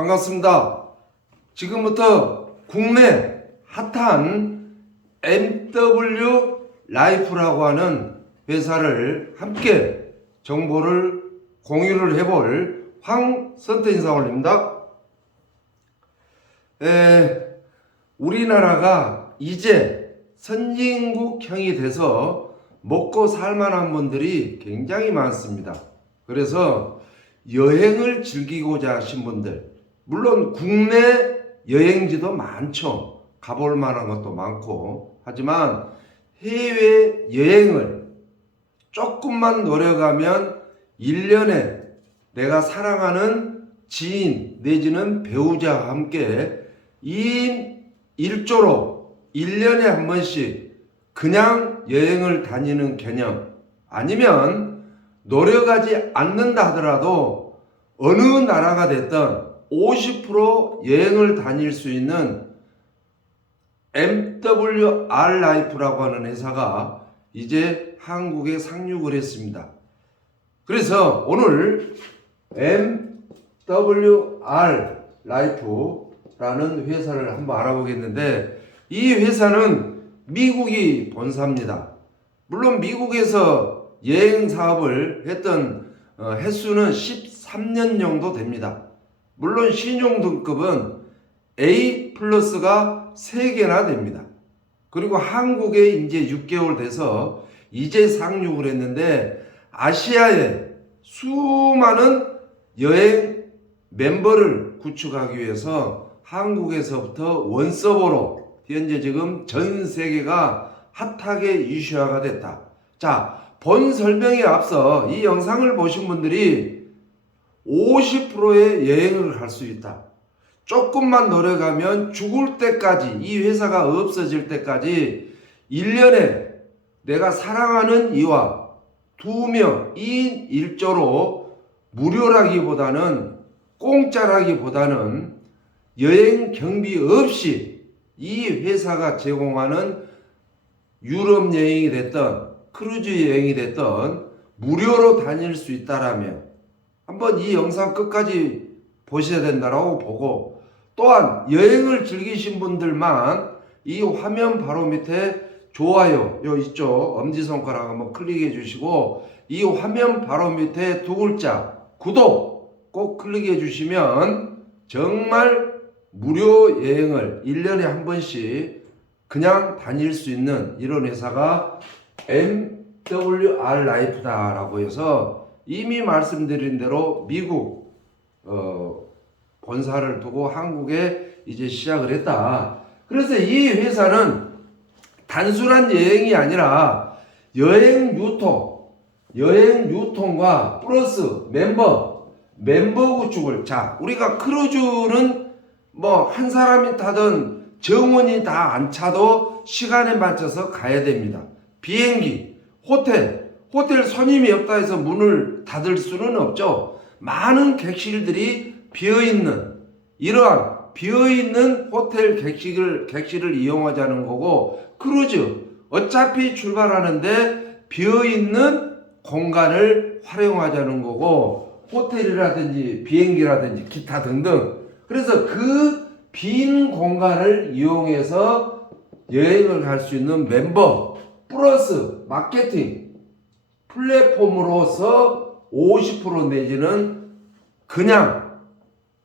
반갑습니다. 지금부터 국내 핫한 MW 라이프라고 하는 회사를 함께 정보를 공유를 해볼 황선태 인사 올립니다. 우리나라가 이제 선진국형이 돼서 먹고 살만한 분들이 굉장히 많습니다. 그래서 여행을 즐기고자 하신 분들, 물론 국내 여행지도 많죠. 가볼 만한 것도 많고. 하지만 해외 여행을 조금만 노력하면 1년에 내가 사랑하는 지인 내지는 배우자와 함께 2인 1조로 1년에 한 번씩 그냥 여행을 다니는 개념, 아니면 노력하지 않는다 하더라도 어느 나라가 됐든 50% 여행을 다닐 수 있는 MWR 라이프라고 하는 회사가 이제 한국에 상륙을 했습니다. 그래서 오늘 MWR 라이프라는 회사를 한번 알아보겠는데, 이 회사는 미국이 본사입니다. 물론 미국에서 여행 사업을 했던 횟수는 13년 정도 됩니다. 물론 신용등급은 A 플러스가 3개나 됩니다. 그리고 한국에 이제 6개월 돼서 이제 상륙을 했는데, 아시아에 수많은 여행 멤버를 구축하기 위해서 한국에서부터 원서버로 현재 지금 전 세계가 핫하게 이슈화가 됐다. 자, 본 설명에 앞서 이 영상을 보신 분들이 50%의 여행을 갈 수 있다. 조금만 노력하면 죽을 때까지, 이 회사가 없어질 때까지 1년에 내가 사랑하는 이와 2명 2인 1조로 무료라기보다는 공짜라기보다는 여행 경비 없이 이 회사가 제공하는 유럽 여행이 됐던 크루즈 여행이 됐던 무료로 다닐 수 있다라면 한번 이 영상 끝까지 보셔야 된다라고 보고, 또한 여행을 즐기신 분들만 이 화면 바로 밑에 좋아요 요 이쪽 엄지손가락 한번 클릭해 주시고, 이 화면 바로 밑에 두 글자 구독 꼭 클릭해 주시면 정말 무료 여행을 1년에 한 번씩 그냥 다닐 수 있는 이런 회사가 MWR 라이프다라고 해서, 이미 말씀드린 대로 미국 본사를 두고 한국에 이제 시작을 했다. 그래서 이 회사는 단순한 여행이 아니라 여행 유통과 플러스 멤버 구축을, 자, 우리가 크루즈는 뭐 한 사람이 타든 정원이 다 안 차도 시간에 맞춰서 가야 됩니다. 비행기, 호텔 손님이 없다 해서 문을 닫을 수는 없죠. 많은 객실들이 비어있는, 이러한 비어있는 호텔 객실을 이용하자는 거고, 크루즈 어차피 출발하는데 비어있는 공간을 활용하자는 거고, 호텔이라든지 비행기라든지 기타 등등. 그래서 그 빈 공간을 이용해서 여행을 갈 수 있는 멤버 플러스 마케팅 플랫폼으로서 50% 내지는 그냥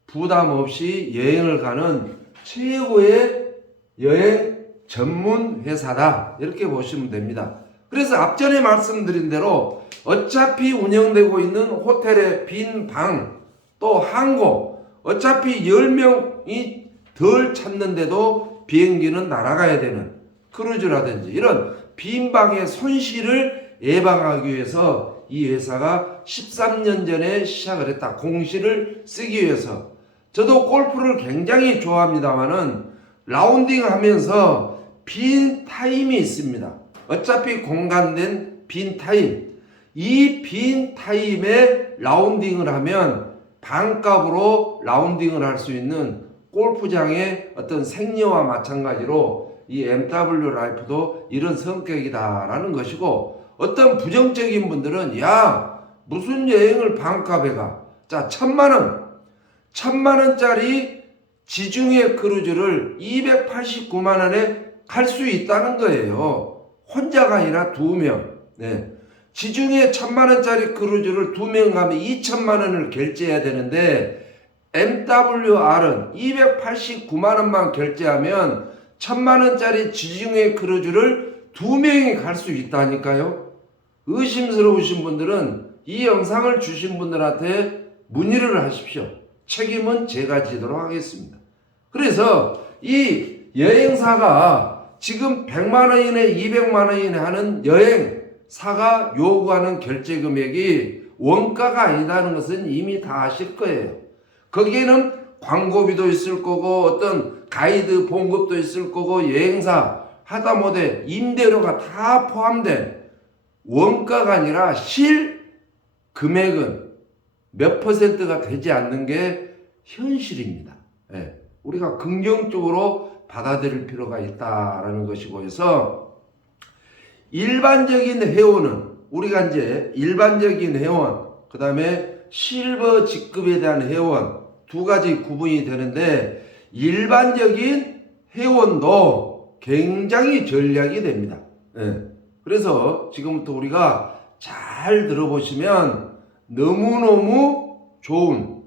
부담 없이 여행을 가는 최고의 여행 전문 회사다, 이렇게 보시면 됩니다. 그래서 앞전에 말씀드린 대로 어차피 운영되고 있는 호텔의 빈 방, 또 항공, 어차피 10명이 덜 찾는데도 비행기는 날아가야 되는 크루즈라든지 이런 빈 방의 손실을 예방하기 위해서 이 회사가 13년 전에 시작을 했다. 공시를 쓰기 위해서. 저도 골프를 굉장히 좋아합니다만은 라운딩 하면서 빈 타임이 있습니다. 어차피 공간된 빈 타임. 이 빈 타임에 라운딩을 하면 반값으로 라운딩을 할 수 있는 골프장의 어떤 생리와 마찬가지로 이 MW 라이프도 이런 성격이다라는 것이고, 어떤 부정적인 분들은 야 무슨 여행을 반값에 가, 자 1000만원 1000만 원짜리 지중해 크루즈를 289만 원에 갈 수 있다는 거예요. 혼자가 아니라 2명. 네. 지중해 1000만 원짜리 크루즈를 2명 가면 2천만 원을 결제해야 되는데 MWR은 289만 원만 결제하면 1000만 원짜리 지중해 크루즈를 2명이 갈 수 있다니까요. 의심스러우신 분들은 이 영상을 주신 분들한테 문의를 하십시오. 책임은 제가 지도록 하겠습니다. 그래서 이 여행사가 지금 100만 원이네 200만 원이네 하는 여행사가 요구하는 결제 금액이 원가가 아니다는 것은 이미 다 아실 거예요. 거기에는 광고비도 있을 거고 어떤 가이드 봉급도 있을 거고 여행사 하다못해 임대료가 다 포함된 원가가 아니라 실 금액은 몇 퍼센트가 되지 않는 게 현실입니다. 예. 우리가 긍정적으로 받아들일 필요가 있다라는 것이고 해서 일반적인 회원은 우리가 이제 일반적인 회원 그 다음에 실버 직급에 대한 회원 두 가지 구분이 되는데 일반적인 회원도 굉장히 전략이 됩니다. 예. 그래서 지금부터 우리가 잘 들어보시면 너무너무 좋은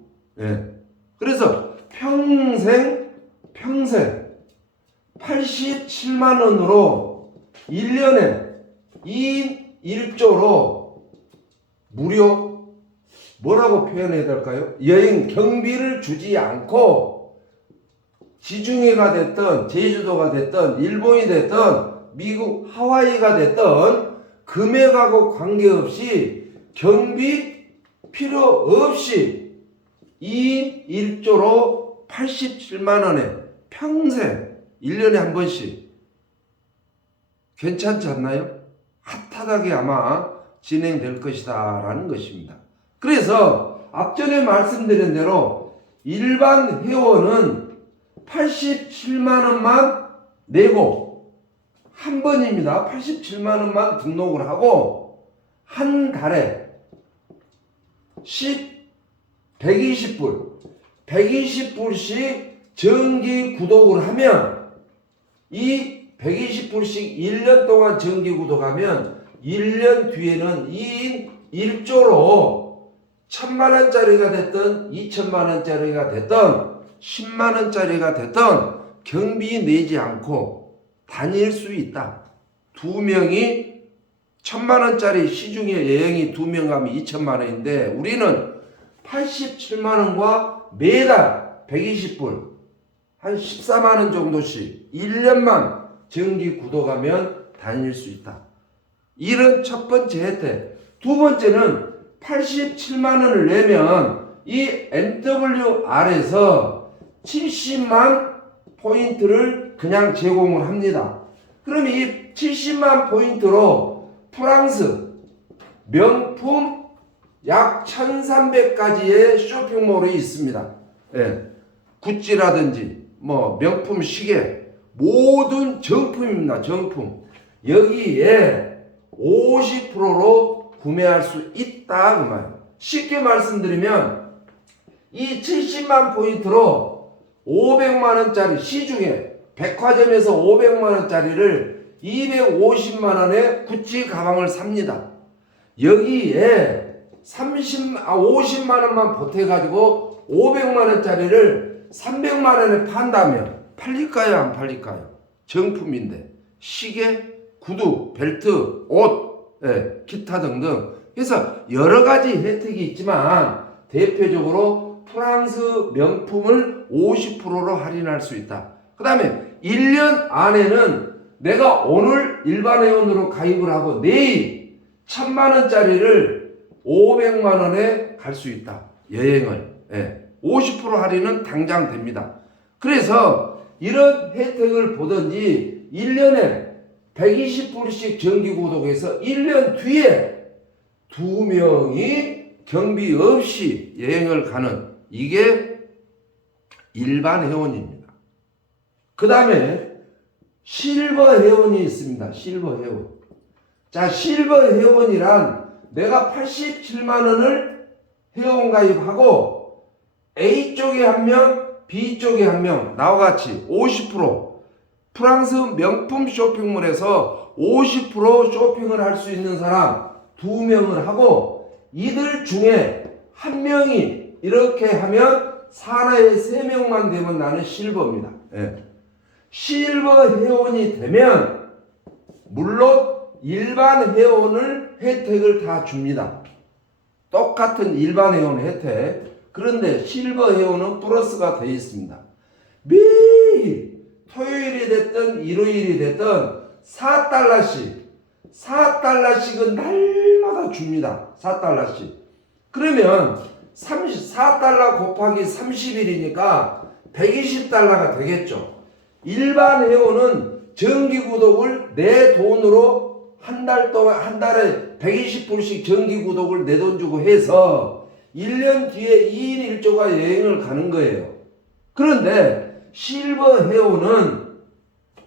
그래서 평생 87만 원으로 1년에 2인 1조로 무료 뭐라고 표현해야 될까요? 여행 경비를 주지 않고 지중해가 됐든 제주도가 됐든 일본이 됐든 미국 하와이가 됐든 금액하고 관계없이 경비 필요 없이 2인 1조로 87만 원에 평생 1년에 한 번씩 괜찮지 않나요? 핫하게 아마 진행될 것이다 라는 것입니다. 그래서 앞전에 말씀드린 대로 일반 회원은 87만 원만 내고 한 번입니다. 87만 원만 등록을 하고 한 달에 120불 120불씩 정기 구독을 하면 이 120불씩 1년 동안 정기 구독하면 1년 뒤에는 2인 1조로 1000만 원짜리가 됐든 2000만 원짜리가 됐든 10만 원짜리가 됐든 경비 내지 않고 다닐 수 있다. 2명이 1000만 원짜리 시중에 여행이 2명 가면 2천만 원인데 우리는 87만 원과 매달 120불 한 14만 원 정도씩 1년만 정기 구독하면 다닐 수 있다. 이런 첫 번째 혜택. 두 번째는 87만 원을 내면 이 MWR에서 70만 포인트를 그냥 제공을 합니다. 그러면 이 70만 포인트로 프랑스 명품 약 1300가지의 쇼핑몰이 있습니다. 예. 구찌라든지 뭐 명품 시계 모든 정품입니다. 정품. 여기에 50%로 구매할 수 있다 그 말이에요. 쉽게 말씀드리면 이 70만 포인트로 500만 원짜리 시중에 백화점에서 500만 원짜리를 250만 원에 구찌 가방을 삽니다. 여기에 50만 원만 보태가지고 500만 원짜리를 300만 원에 판다면 팔릴까요? 안 팔릴까요? 정품인데 시계, 구두, 벨트, 옷, 기타 등등 그래서 여러 가지 혜택이 있지만 대표적으로 프랑스 명품을 50%로 할인할 수 있다. 그 다음에 1년 안에는 내가 오늘 일반 회원으로 가입을 하고 내일 1000만 원짜리를 500만 원에 갈 수 있다. 여행을. 50% 할인은 당장 됩니다. 그래서 이런 혜택을 보든지 1년에 120불씩 정기 구독해서 1년 뒤에 2명이 경비 없이 여행을 가는 이게 일반 회원입니다. 그 다음에 실버 회원이 있습니다. 실버 회원. 자, 실버 회원이란 내가 87만 원을 회원 가입하고 A쪽에 한 명, B쪽에 한 명, 나와 같이 50%. 프랑스 명품 쇼핑몰에서 50% 쇼핑을 할 수 있는 사람 2명을 하고, 이들 중에 한 명이 이렇게 하면 사나이 3명만 되면 나는 실버입니다. 예. 실버 회원이 되면 물론 일반 회원을 혜택을 다 줍니다. 똑같은 일반 회원 혜택. 그런데 실버 회원은 플러스가 되어 있습니다. 매일 토요일이 됐든 일요일이 됐든 4달러씩은 날마다 줍니다. 4달러씩. 그러면 4달러 곱하기 30일이니까 120달러가 되겠죠. 일반 회원은 정기 구독을 내 돈으로 한 달에 120불씩 정기 구독을 내 돈 주고 해서 1년 뒤에 2인 1조가 여행을 가는 거예요. 그런데 실버 회원은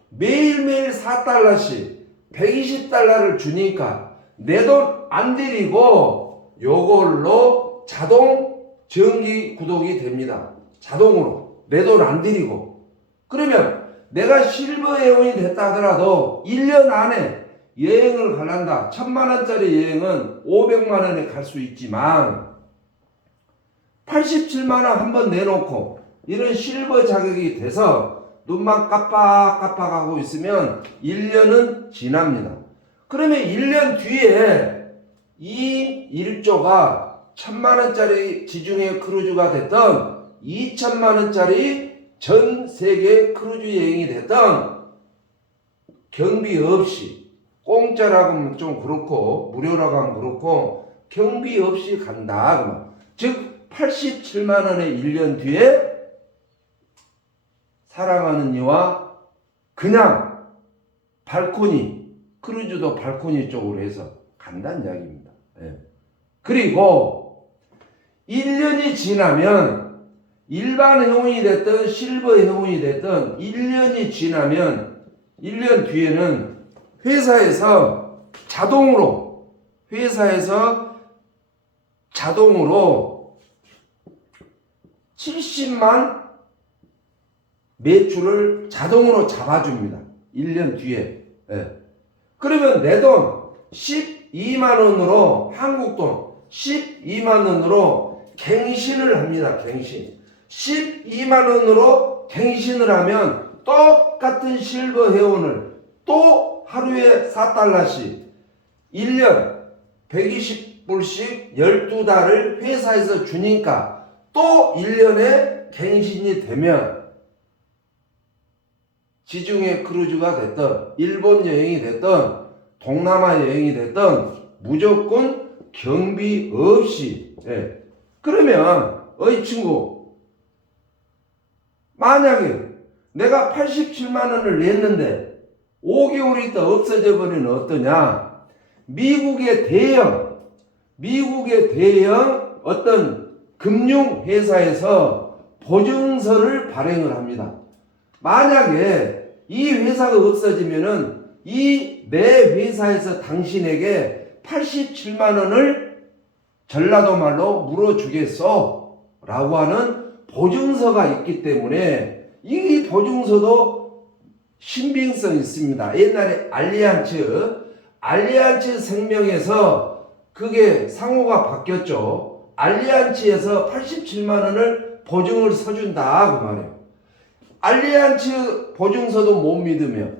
매일매일 4달러씩 120달러를 주니까 내 돈 안 들이고 요걸로 자동 정기 구독이 됩니다. 자동으로 내 돈 안 들이고. 그러면 내가 실버 회원이 됐다 하더라도 1년 안에 여행을 가란다. 1000만원짜리 여행은 500만원에 갈 수 있지만 87만원 한번 내놓고 이런 실버 자격이 돼서 눈만 깜빡깜빡하고 있으면 1년은 지납니다. 그러면 1년 뒤에 이 1조가 1000만원짜리 지중해 크루즈가 됐든 2000만원짜리 전 세계 크루즈 여행이 됐든 경비 없이, 공짜라고 하면 좀 그렇고 무료라고 하면 그렇고 경비 없이 간다. 즉 87만원의 1년 뒤에 사랑하는 이와 그냥 발코니, 크루즈도 발코니 쪽으로 해서 간다는 이야기입니다. 예. 그리고 1년이 지나면 일반 회원이 됐든 실버 회원이 됐든 1년이 지나면 1년 뒤에는 회사에서 자동으로 70만 매출을 자동으로 잡아줍니다. 1년 뒤에. 예. 그러면 내 돈 12만원으로, 한국 돈 12만원으로 갱신을 합니다. 갱신. 12만원으로 갱신을 하면 똑같은 실버 회원을 또 하루에 4달러씩 1년 120불씩 12달을 회사에서 주니까 또 1년에 갱신이 되면 지중해 크루즈가 됐든 일본 여행이 됐든 동남아 여행이 됐든 무조건 경비 없이. 예. 그러면 어이 친구, 만약에 내가 87만원을 냈는데 5개월 있다 없어져 버리면 어떠냐? 미국의 대형 어떤 금융회사에서 보증서를 발행을 합니다. 만약에 이 회사가 없어지면은 이 내 회사에서 당신에게 87만원을 전라도 말로 물어주겠소 라고 하는 보증서가 있기 때문에 이 보증서도 신빙성이 있습니다. 옛날에 알리안츠 생명에서 그게 상호가 바뀌었죠. 알리안츠에서 87만원을 보증을 서준다 그 말이에요. 알리안츠 보증서도 못 믿으면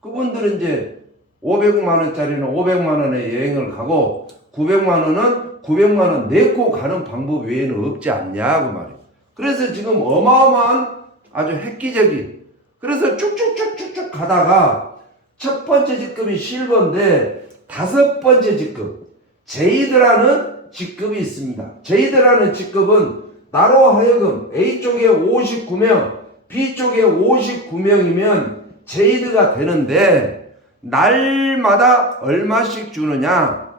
그분들은 이제 500만원짜리는 500만원의 여행을 가고 900만원은 900만원 내고 가는 방법 외에는 없지 않냐 그 말이에요. 그래서 지금 어마어마한 아주 획기적인, 그래서 쭉쭉쭉쭉쭉 가다가 첫 번째 직급이 실버인데 5번째 직급 제이드라는 직급이 있습니다. 제이드라는 직급은 나로 하여금 A쪽에 59명 B쪽에 59명이면 제이드가 되는데 날마다 얼마씩 주느냐,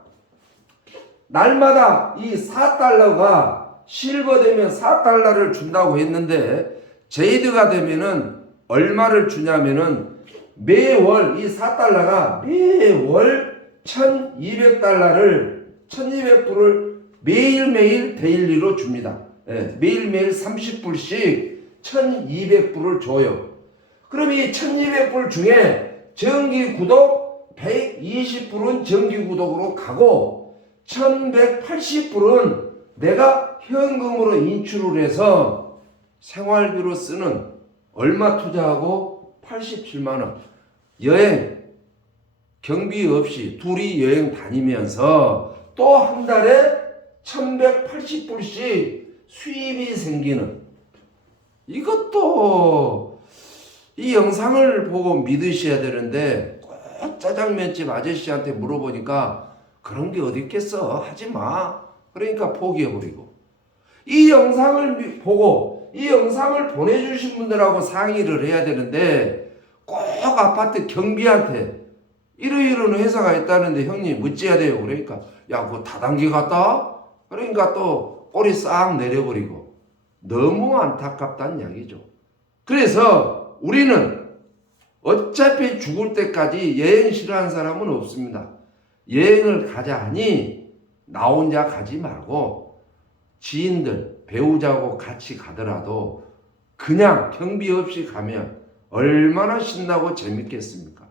날마다 이 4달러가 실버 되면 4달러를 준다고 했는데 제이드가 되면은 얼마를 주냐면은 매월 이 4달러가 매월 1200달러를 1200불을 매일매일 데일리로 줍니다. 매일매일 30불씩 1200불을 줘요. 그럼 이 1200불 중에 정기 구독 120불은 정기 구독으로 가고 1180불은 내가 현금으로 인출을 해서 생활비로 쓰는 얼마 투자하고 87만원 여행 경비 없이 둘이 여행 다니면서 또 한 달에 1180불씩 수입이 생기는 이것도 이 영상을 보고 믿으셔야 되는데 꼭 짜장면집 아저씨한테 물어보니까 그런 게 어디 있겠어 하지마 그러니까 포기해버리고 이 영상을 보고 이 영상을 보내주신 분들하고 상의를 해야 되는데 꼭 아파트 경비한테 이런 회사가 있다는데 형님 어찌해야 돼요 그러니까 야 그거 다단계 갔다 그러니까 또 꼬리 싹 내려버리고 너무 안타깝다는 이야기죠. 그래서 우리는 어차피 죽을 때까지 여행 싫어하는 사람은 없습니다. 여행을 가자 하니 나 혼자 가지 말고 지인들 배우자고 같이 가더라도 그냥 경비 없이 가면 얼마나 신나고 재밌겠습니까?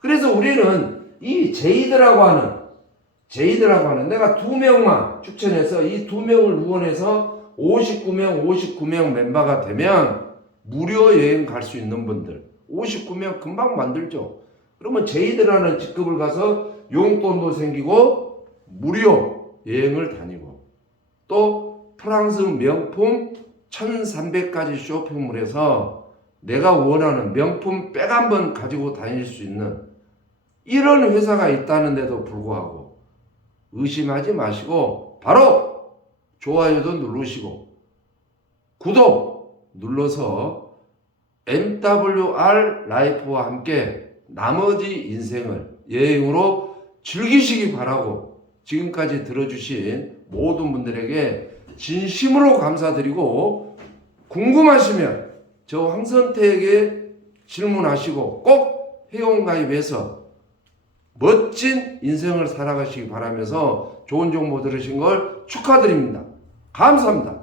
그래서 우리는 이 제이드라고 하는 내가 2명만 추천해서 이 2명을 후원해서 59명 멤버가 되면 무료 여행 갈 수 있는 분들 59명 금방 만들죠. 그러면 제이드라는 직급을 가서 용돈도 생기고 무료 여행을 다니고 또 프랑스 명품 1300가지 쇼핑몰 에서 내가 원하는 명품 백 한 번 가지고 다닐 수 있는 이런 회사가 있다는데도 불구하고 의심하지 마시고 바로 좋아요도 누르시고 구독 눌러서 MWR 라이프와 함께 나머지 인생을 여행으로 즐기시기 바라고 지금까지 들어주신 모든 분들에게 진심으로 감사드리고 궁금하시면 저 황선태에게 질문하시고 꼭 회원가입해서 멋진 인생을 살아가시기 바라면서 좋은 정보 들으신 걸 축하드립니다. 감사합니다.